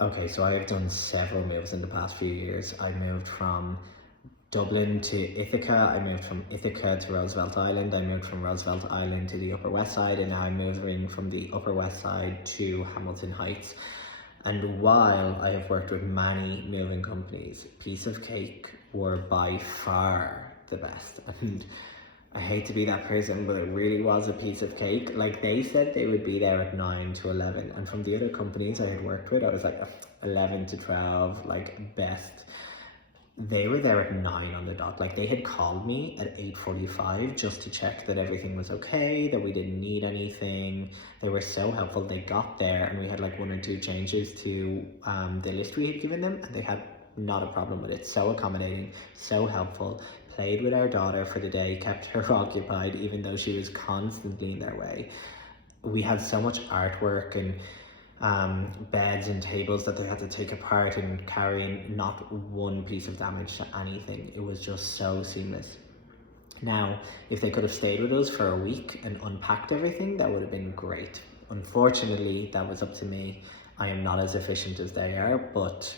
Okay, so I have done several moves in the past few years. I moved from Dublin to Ithaca, I moved from Ithaca to Roosevelt Island, I moved from Roosevelt Island to the Upper West Side, and now I'm moving from the Upper West Side to Hamilton Heights. And while I have worked with many moving companies, Piece of Cake were by far the best. And I hate to be that person, but it really was a piece of cake. Like, they said they would be there at 9 to 11, and from the other companies I had worked with, I was like 11 to 12, like best. They were there at 9 on the dot. Like, they had called me at 8:45 just to check that everything was okay, that we didn't need anything. They were so helpful. They got there and we had like one or two changes to the list we had given them, and they had not a problem with it. So accommodating, so helpful. Played with our daughter for the day, kept her occupied even though she was constantly in their way. We had so much artwork and beds and tables that they had to take apart and carry, and not one piece of damage to anything. It was just so seamless. Now, if they could have stayed with us for a week and unpacked everything, that would have been great. Unfortunately, that was up to me. I am not as efficient as they are, but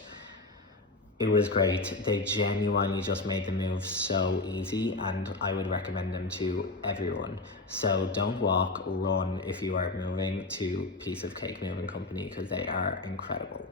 it was great. They genuinely just made the move so easy, and I would recommend them to everyone. So don't walk, run if you are moving to Piece of Cake Moving Company, because they are incredible.